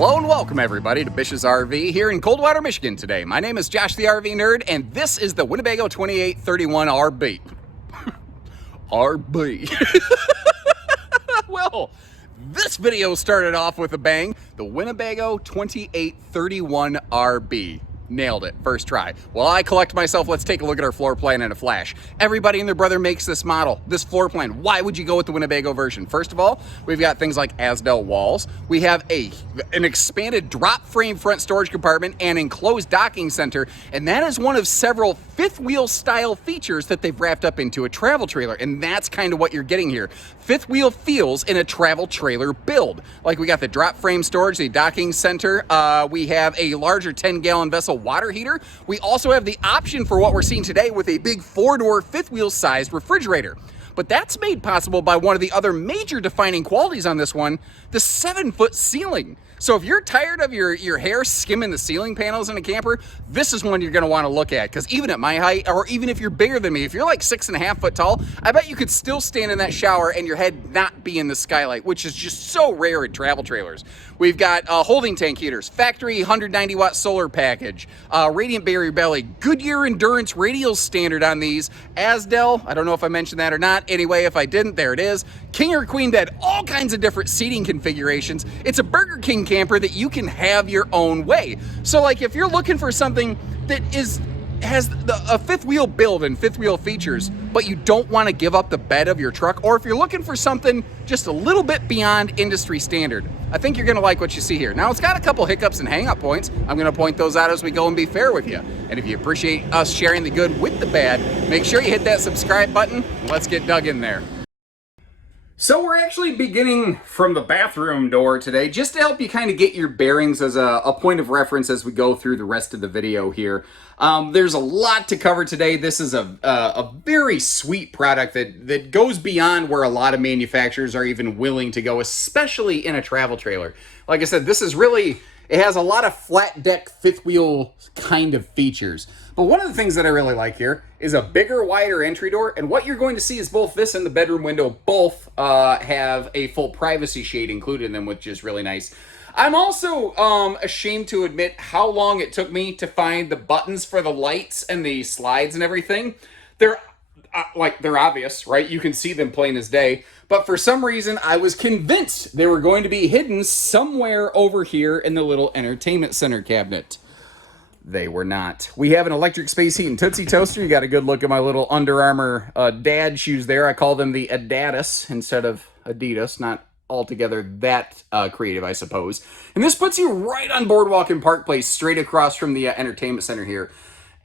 Hello and welcome everybody to Bish's RV here in Coldwater, Michigan today. My name is Josh the RV Nerd and this is the Winnebago 2831 RB. RB. Well, this video started off with a bang. The Winnebago 2831 RB. Nailed it, first try. While I collect myself, let's take a look at our floor plan in a flash. Everybody and their brother makes this model, this floor plan. Why would you go with the Winnebago version? First of all, we've got things like Asdel walls. We have an expanded drop frame front storage compartment and enclosed docking center, and that is one of several fifth wheel style features that they've wrapped up into a travel trailer, and that's kind of what you're getting here. Fifth wheel feels in a travel trailer build. Like we got the drop frame storage, the docking center, we have a larger 10-gallon vessel water heater. We also have the option for what we're seeing today with a big 4-door fifth wheel sized refrigerator. But that's made possible by one of the other major defining qualities on this one, the 7-foot ceiling. So if you're tired of your hair skimming the ceiling panels in a camper, this is one you're gonna wanna look at, because even at my height, or even if you're bigger than me, if you're like 6.5 foot tall, I bet you could still stand in that shower and your head not be in the skylight, which is just so rare in travel trailers. We've got holding tank heaters, factory 190 watt solar package, radiant barrier belly, Goodyear endurance radial standard on these, Asdel, I don't know if I mentioned that or not. Anyway, if I didn't, there it is. King or queen bed, all kinds of different seating configurations. It's a Burger King camper that you can have your own way. So like if you're looking for something that has a fifth wheel build and fifth wheel features, but you don't want to give up the bed of your truck, or if you're looking for something just a little bit beyond industry standard, I think you're gonna like what you see here. Now it's got a couple hiccups and hang-up points. I'm gonna point those out as we go and be fair with you. And if you appreciate us sharing the good with the bad, make sure you hit that subscribe button. Let's get dug in there. So we're actually beginning from the bathroom door today, just to help you kind of get your bearings as a point of reference as we go through the rest of the video here. There's a lot to cover today. This is a very sweet product that goes beyond where a lot of manufacturers are even willing to go, especially in a travel trailer. Like I said, this is really, it has a lot of flat deck fifth wheel kind of features. But one of the things that I really like here is a bigger, wider entry door. And what you're going to see is both this and the bedroom window both have a full privacy shade included in them, which is really nice. I'm also ashamed to admit how long it took me to find the buttons for the lights and the slides and everything. They're obvious, right? You can see them plain as day. But for some reason, I was convinced they were going to be hidden somewhere over here in the little entertainment center cabinet. They were not. We have an electric space heat and Tootsie Toaster. You got a good look at my little Under Armour dad shoes there. I call them the Adidas instead of Adidas. Not altogether that creative, I suppose. And this puts you right on Boardwalk and Park Place, straight across from the entertainment center here.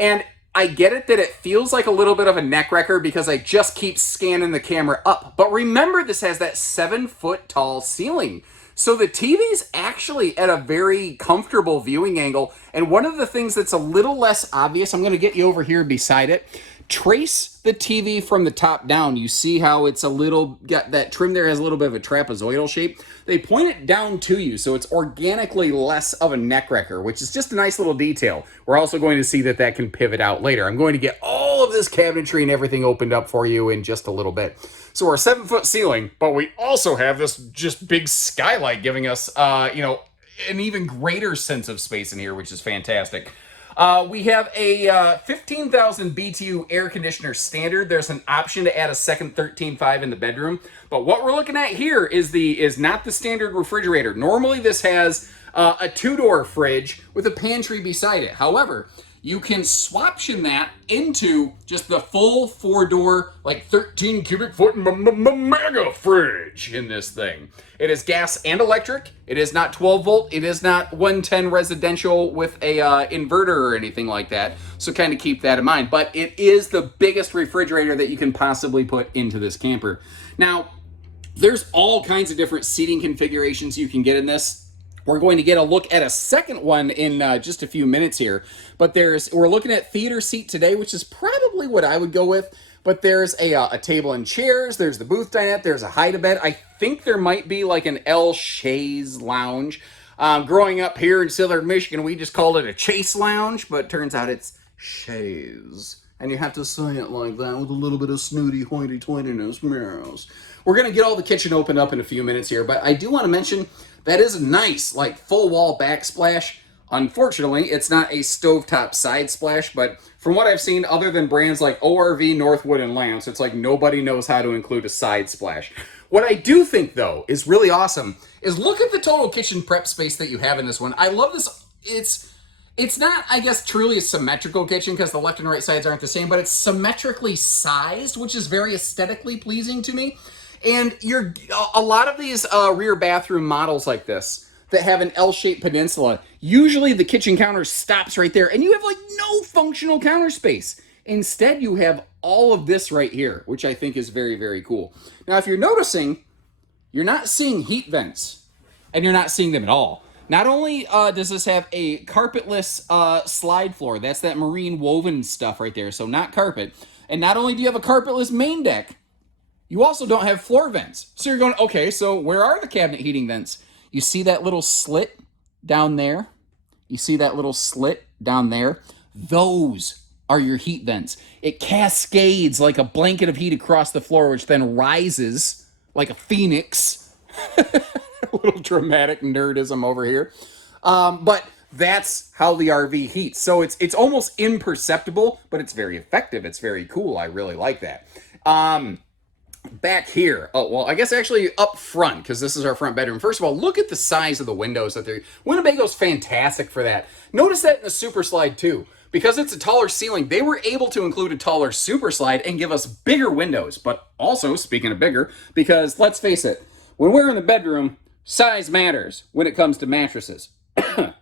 And I get it that it feels like a little bit of a neck wrecker because I just keep scanning the camera up. But remember, this has that 7-foot tall ceiling. So the TV's actually at a very comfortable viewing angle. And one of the things that's a little less obvious, I'm going to get you over here beside it. Trace the TV from the top down. You see how it's a little, got that trim there has a little bit of a trapezoidal shape. They point it down to you, so it's organically less of a neck wrecker, which is just a nice little detail. We're also going to see that that can pivot out later. I'm going to get all of this cabinetry and everything opened up for you in just a little bit. So we're a 7-foot ceiling, but we also have this just big skylight giving us, you know, an even greater sense of space in here, which is fantastic. We have a 15,000 BTU air conditioner standard. There's an option to add a second 13.5 in the bedroom. But what we're looking at here is not the standard refrigerator. Normally this has a 2-door fridge with a pantry beside it. However, you can swaption that into just the full 4-door, like 13 cubic foot mega fridge in this thing. It is gas and electric. It is not 12 volt. It is not 110 residential with a inverter or anything like that. So kind of keep that in mind. But it is the biggest refrigerator that you can possibly put into this camper. Now, there's all kinds of different seating configurations you can get in this. We're going to get a look at a second one in just a few minutes here. But we're looking at theater seat today, which is probably what I would go with. But there's a table and chairs. There's the booth dinette. There's a hide-a-bed. I think there might be like an L chaise lounge. Growing up here in Southern Michigan, we just called it a chase lounge, but it turns out it's chaise. And you have to say it like that with a little bit of snooty hoity-toityness. We're going to get all the kitchen opened up in a few minutes here, but I do want to mention that is a nice, like, full wall backsplash. Unfortunately, it's not a stovetop side splash, but from what I've seen, other than brands like ORV, Northwood, and Lance, it's like nobody knows how to include a side splash. What I do think, though, is really awesome is look at the total kitchen prep space that you have in this one. I love this. It's not, I guess, truly a symmetrical kitchen because the left and right sides aren't the same, but it's symmetrically sized, which is very aesthetically pleasing to me. And a lot of these rear bathroom models like this that have an L-shaped peninsula, usually the kitchen counter stops right there, and you have like no functional counter space. Instead, you have all of this right here, which I think is very, very cool. Now, if you're noticing, you're not seeing heat vents, and you're not seeing them at all. Not only does this have a carpetless slide floor, that's that marine woven stuff right there, so not carpet. And not only do you have a carpetless main deck, you also don't have floor vents. So you're going, okay, so where are the cabinet heating vents? You see that little slit down there? You see that little slit down there? Those are your heat vents. It cascades like a blanket of heat across the floor, which then rises like a phoenix. A little dramatic nerdism over here. But that's how the RV heats. So it's almost imperceptible, but it's very effective. It's very cool. I really like that. Back here, oh, well, I guess actually up front, because this is our front bedroom. First of all, look at the size of the windows that they're... Winnebago's fantastic for that. Notice that in the Super Slide, too. Because it's a taller ceiling, they were able to include a taller Super Slide and give us bigger windows. But also, speaking of bigger, because let's face it, when we're in the bedroom, size matters when it comes to mattresses.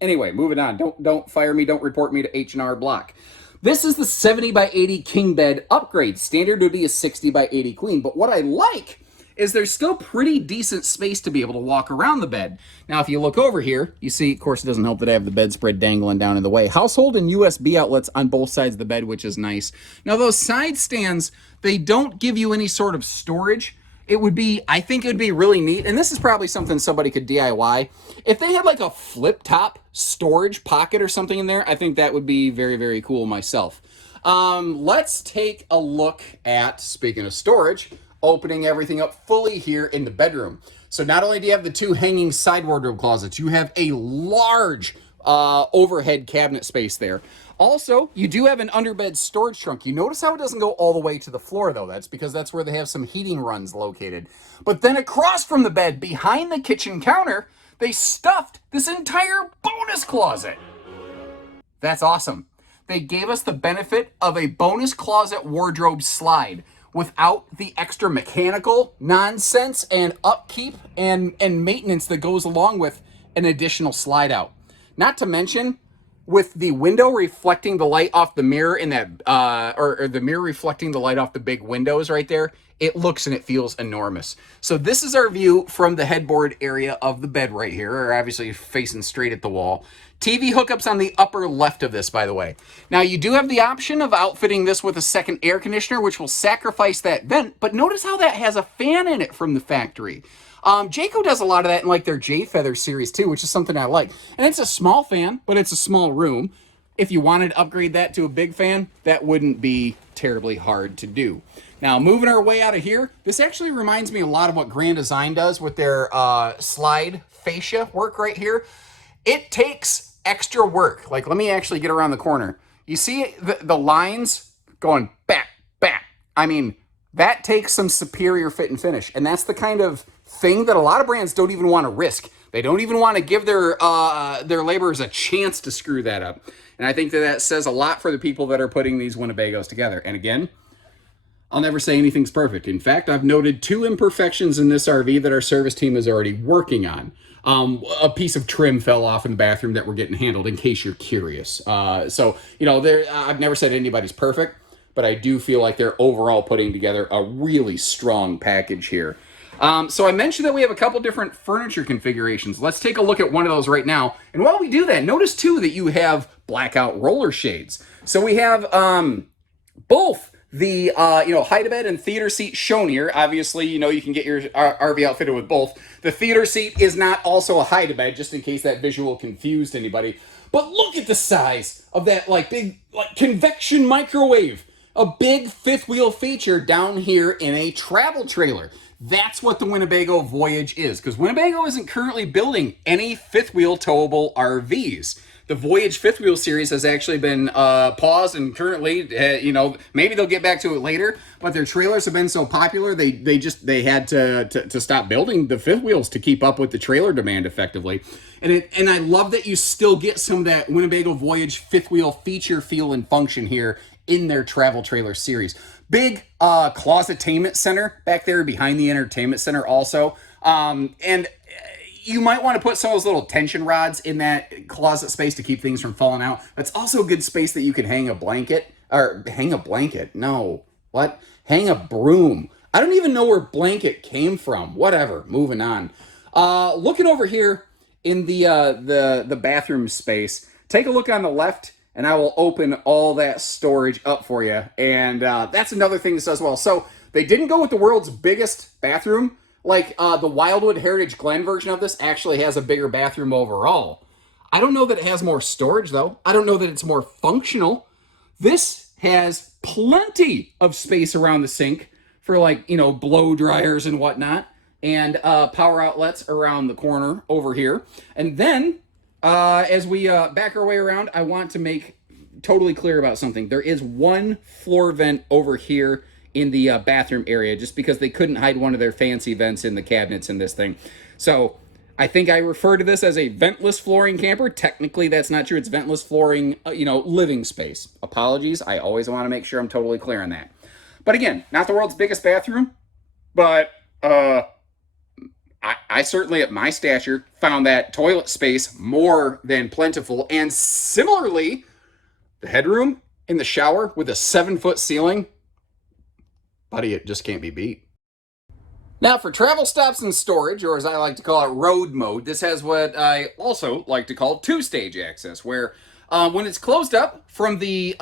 Anyway, moving on. Don't fire me. Don't report me to H&R Block. This is the 70 by 80 king bed upgrade. Standard would be a 60 by 80 queen. But what I like is there's still pretty decent space to be able to walk around the bed. Now, if you look over here, you see, of course, it doesn't help that I have the bedspread dangling down in the way. Household and USB outlets on both sides of the bed, which is nice. Now, those side stands, they don't give you any sort of storage. I think it would be really neat, and this is probably something somebody could DIY. If they had like a flip top storage pocket or something in there, I think that would be very, very cool myself. Let's take a look at, speaking of storage, opening everything up fully here in the bedroom. So not only do you have the two hanging side wardrobe closets, you have a large overhead cabinet space there. Also, you do have an underbed storage trunk. You notice how it doesn't go all the way to the floor, though. That's because that's where they have some heating runs located. But then across from the bed, behind the kitchen counter, they stuffed this entire bonus closet. That's awesome. They gave us the benefit of a bonus closet wardrobe slide without the extra mechanical nonsense and upkeep and maintenance that goes along with an additional slide out. Not to mention, with the window reflecting the light off the mirror in that, or the mirror reflecting the light off the big windows right there, it looks and it feels enormous. So this is our view from the headboard area of the bed right here, or obviously facing straight at the wall. TV hookups on the upper left of this, by the way. Now, you do have the option of outfitting this with a second air conditioner, which will sacrifice that vent, but notice how that has a fan in it from the factory. Jayco does a lot of that in like their J-Feather series too, which is something I like. And it's a small fan, but it's a small room. If you wanted to upgrade that to a big fan, that wouldn't be terribly hard to do. Now, moving our way out of here, this actually reminds me a lot of what Grand Design does with their slide fascia work right here. It takes extra work. Like, let me actually get around the corner. You see the lines going back. I mean, that takes some superior fit and finish. And that's the kind of thing that a lot of brands don't even want to risk. They don't even want to give their laborers a chance to screw that up. And I think that says a lot for the people that are putting these Winnebagos together. And again, I'll never say anything's perfect. In fact, I've noted 2 imperfections in this RV that our service team is already working on. A piece of trim fell off in the bathroom that we're getting handled, in case you're curious. So, you know, I've never said anybody's perfect, but I do feel like they're overall putting together a really strong package here. So I mentioned that we have a couple different furniture configurations. Let's take a look at one of those right now. And while we do that, notice too that you have blackout roller shades. So we have both the hide-a-bed and theater seat shown here. Obviously, you can get your RV outfitted with both. The theater seat is not also a hide-a-bed, just in case that visual confused anybody. But look at the size of that big convection microwave. A big fifth wheel feature down here in a travel trailer. That's what the Winnebago Voyage is, because Winnebago isn't currently building any fifth wheel towable RVs. The Voyage fifth wheel series has actually been paused, and currently, maybe they'll get back to it later. But their trailers have been so popular, they had to stop building the fifth wheels to keep up with the trailer demand effectively. And I love that you still get some of that Winnebago Voyage fifth wheel feature, feel, and function here in their travel trailer series. Big closettainment center back there behind the entertainment center also. And you might want to put some of those little tension rods in that closet space to keep things from falling out. That's also a good space that you can hang a blanket. No. What? Hang a broom. I don't even know where blanket came from. Whatever. Moving on. Looking over here in the bathroom space, take a look on the left, and I will open all that storage up for you. And that's another thing this does well. So they didn't go with the world's biggest bathroom. Like the Wildwood Heritage Glen version of this actually has a bigger bathroom overall. I don't know that it has more storage, though. I don't know that it's more functional. This has plenty of space around the sink for, like, blow dryers and whatnot, and power outlets around the corner over here. And then as we back our way around, I want to make totally clear about something. There is one floor vent over here in the bathroom area, just because they couldn't hide one of their fancy vents in the cabinets in this thing. So I think I refer to this as a ventless flooring camper. Technically, that's not true. It's ventless flooring, living space. Apologies. I always want to make sure I'm totally clear on that. But again, not the world's biggest bathroom, but I certainly, at my stature, found that toilet space more than plentiful. And similarly, the headroom in the shower with a 7-foot ceiling, buddy, it just can't be beat. Now, for travel stops and storage, or as I like to call it, road mode, this has what I also like to call two-stage access, where when it's closed up from the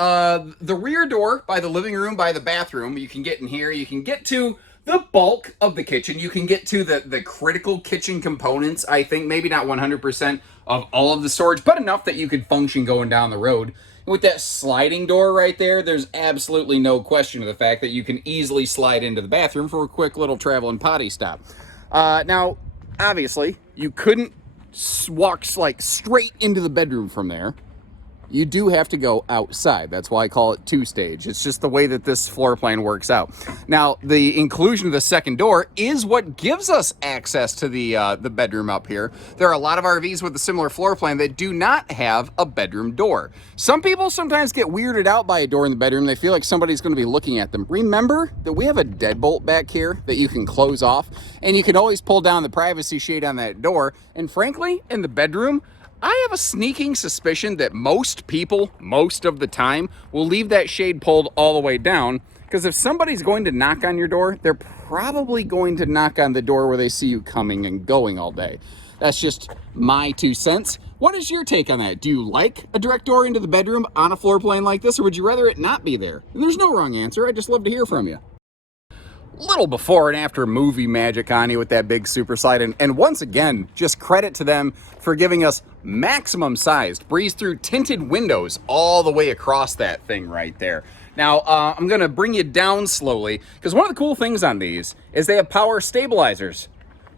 rear door by the living room, by the bathroom, you can get in here, you can get to the bulk of the kitchen, you can get to the critical kitchen components, I think, maybe not 100% of all of the storage, but enough that you could function going down the road. With that sliding door right there, there's absolutely no question of the fact that you can easily slide into the bathroom for a quick little travel and potty stop. Now, obviously, you couldn't walk straight into the bedroom from there. You do have to go outside. That's why I call it two-stage. It's just the way that this floor plan works out. Now, the inclusion of the second door is what gives us access to the bedroom up here. There are a lot of RVs with a similar floor plan that do not have a bedroom door. Some people sometimes get weirded out by a door in the bedroom. They feel like somebody's going to be looking at them. Remember that we have a deadbolt back here that you can close off, and you can always pull down the privacy shade on that door. And frankly, in the bedroom, I have a sneaking suspicion that most people, most of the time, will leave that shade pulled all the way down, because if somebody's going to knock on your door, they're probably going to knock on the door where they see you coming and going all day. That's just my 2 cents. What is your take on that? Do you like a direct door into the bedroom on a floor plan like this, or would you rather it not be there? And there's no wrong answer. I'd just love to hear from you. Little before and after movie magic on you with that big super slide. And once again, just credit to them for giving us maximum sized breeze through tinted windows all the way across that thing right there. Now, I'm going to bring you down slowly, because one of the cool things on these is they have power stabilizers.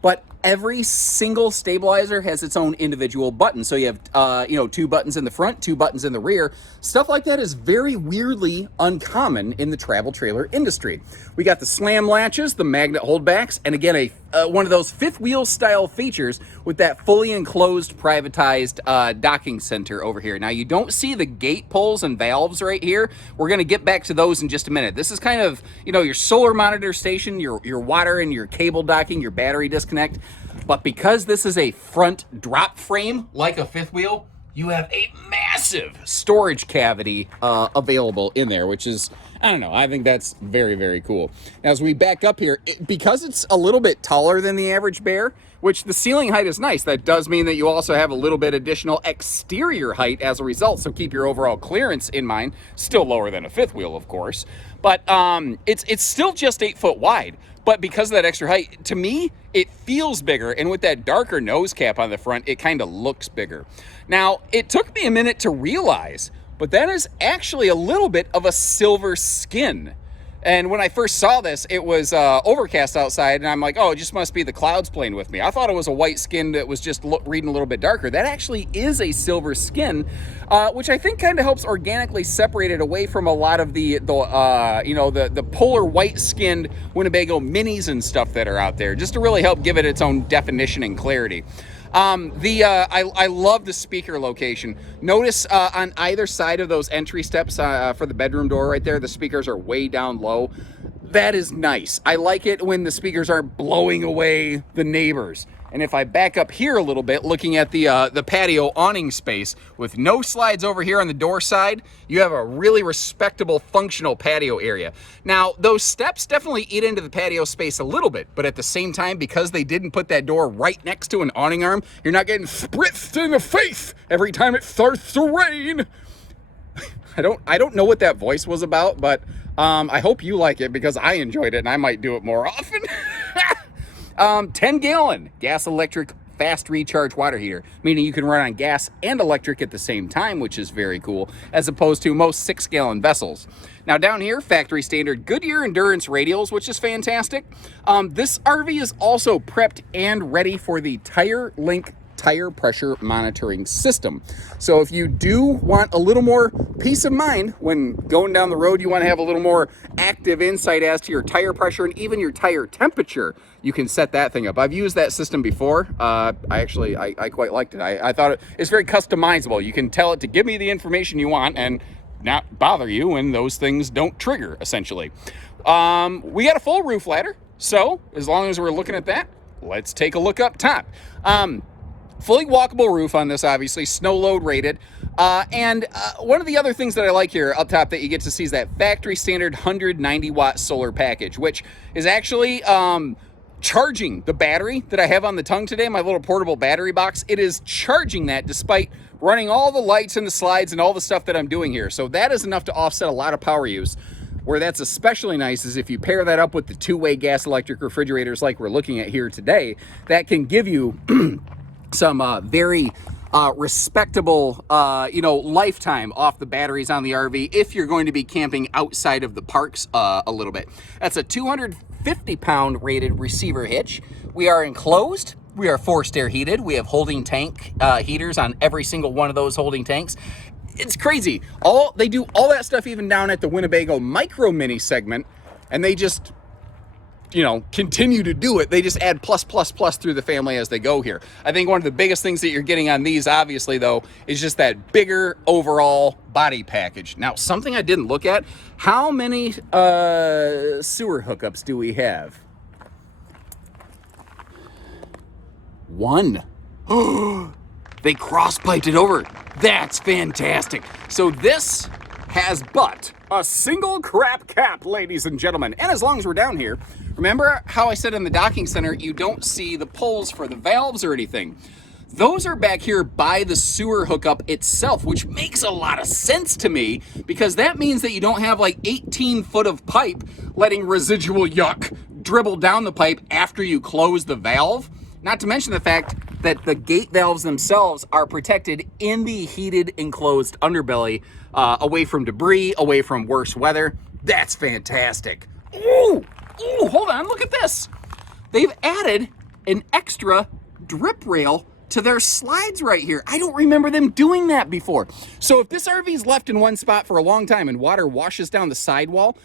But every single stabilizer has its own individual button. So you have, 2 buttons in the front, 2 buttons in the rear. Stuff like that is very weirdly uncommon in the travel trailer industry. We got the slam latches, the magnet holdbacks, and again, one of those fifth wheel style features with that fully enclosed privatized docking center over here. Now, you don't see the gate pulls and valves right here. We're going to get back to those in just a minute. This is kind of, your solar monitor station, your water and your cable docking, your battery disconnect. But because this is a front drop frame like a fifth wheel, you have a massive storage cavity available in there, which is, I don't know, I think that's very, very cool. Now, as we back up here, because it's a little bit taller than the average bear, which the ceiling height is nice, that does mean that you also have a little bit additional exterior height as a result, so keep your overall clearance in mind. Still lower than a fifth wheel, of course, but it's still just 8 foot wide. But because of that extra height, to me, it feels bigger. And with that darker nose cap on the front, it kind of looks bigger. Now, it took me a minute to realize but that is actually a little bit of a silver skin. And when I first saw this, it was overcast outside, and I'm like, oh, it just must be the clouds playing with me. I thought it was a white skin that was just reading a little bit darker. That actually is a silver skin, which I think kind of helps organically separate it away from a lot of the polar white-skinned Winnebago minis and stuff that are out there, just to really help give it its own definition and clarity. I love the speaker location. Notice on either side of those entry steps for the bedroom door right there, the speakers are way down low. That is nice. I like it when the speakers aren't blowing away the neighbors. And if I back up here a little bit, looking at the patio awning space with no slides over here on the door side, you have a really respectable, functional patio area. Now, those steps definitely eat into the patio space a little bit, but at the same time, because they didn't put that door right next to an awning arm, you're not getting spritzed in the face every time it starts to rain. I don't know what that voice was about, but I hope you like it, because I enjoyed it and I might do it more often. 10-gallon gas electric fast recharge water heater, meaning you can run on gas and electric at the same time, which is very cool, as opposed to most 6-gallon vessels. Now down here, factory standard Goodyear endurance radials, which is fantastic. This RV is also prepped and ready for the Tire Link tire pressure monitoring system. So if you do want a little more peace of mind when going down the road, you want to have a little more active insight as to your tire pressure and even your tire temperature, you can set that thing up. I've used that system before. I quite liked it. I thought it's very customizable. You can tell it to give me the information you want and not bother you when those things don't trigger, essentially. We got a full roof ladder, so as long as we're looking at that, let's take a look up top. Fully walkable roof on this, obviously, snow load rated. And one of the other things that I like here up top that you get to see is that factory standard 190 watt solar package, which is actually charging the battery that I have on the tongue today, my little portable battery box. It is charging that despite running all the lights and the slides and all the stuff that I'm doing here. So that is enough to offset a lot of power use. Where that's especially nice is if you pair that up with the two-way gas electric refrigerators like we're looking at here today, that can give you some very respectable, lifetime off the batteries on the RV if you're going to be camping outside of the parks a little bit. That's a 250-pound rated receiver hitch. We are enclosed. We are forced air heated. We have holding tank heaters on every single one of those holding tanks. It's crazy. They do all that stuff even down at the Winnebago Micro Mini segment, and they just continue to do it. They just add plus through the family as they go here. I think one of the biggest things that you're getting on these, obviously, though, is just that bigger overall body package. Now, something I didn't look at, how many sewer hookups do we have? One. They cross-piped it over. That's fantastic. So this has but a single crap cap, ladies and gentlemen. And as long as we're down here, remember how I said in the docking center, you don't see the pulls for the valves or anything. Those are back here by the sewer hookup itself, which makes a lot of sense to me, because that means that you don't have like 18 foot of pipe letting residual yuck dribble down the pipe after you close the valve. Not to mention the fact that the gate valves themselves are protected in the heated enclosed underbelly, away from debris, away from worse weather. That's fantastic. Ooh, hold on, look at this. They've added an extra drip rail to their slides right here. I don't remember them doing that before. So if this RV is left in one spot for a long time and water washes down the sidewall,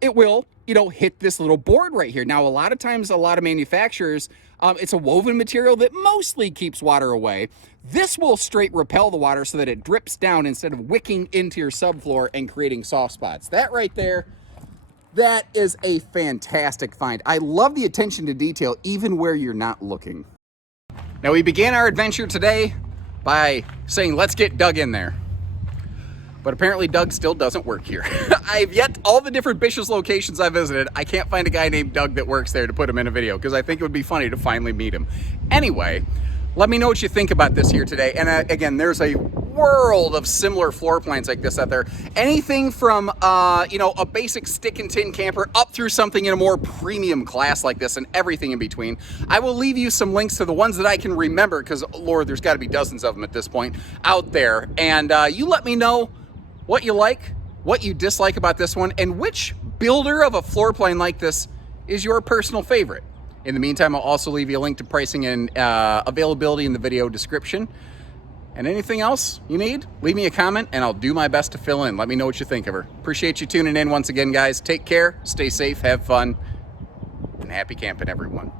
it will, hit this little board right here. Now, a lot of times, a lot of manufacturers, it's a woven material that mostly keeps water away. This will straight repel the water so that it drips down instead of wicking into your subfloor and creating soft spots. That right there, that is a fantastic find. I love the attention to detail, even where you're not looking. Now, we began our adventure today by saying, let's get Doug in there. But apparently Doug still doesn't work here. All the different Bish's locations I visited, I can't find a guy named Doug that works there to put him in a video, because I think it would be funny to finally meet him. Anyway, let me know what you think about this here today. And again, there's a world of similar floor plans like this out there. Anything from, a basic stick and tin camper up through something in a more premium class like this and everything in between. I will leave you some links to the ones that I can remember, because, Lord, there's got to be dozens of them at this point out there. And you let me know what you like, what you dislike about this one, and which builder of a floor plan like this is your personal favorite. In the meantime, I'll also leave you a link to pricing and availability in the video description. And anything else you need, leave me a comment and I'll do my best to fill in. Let me know what you think of her. Appreciate you tuning in once again, guys. Take care, stay safe, have fun, and happy camping, everyone.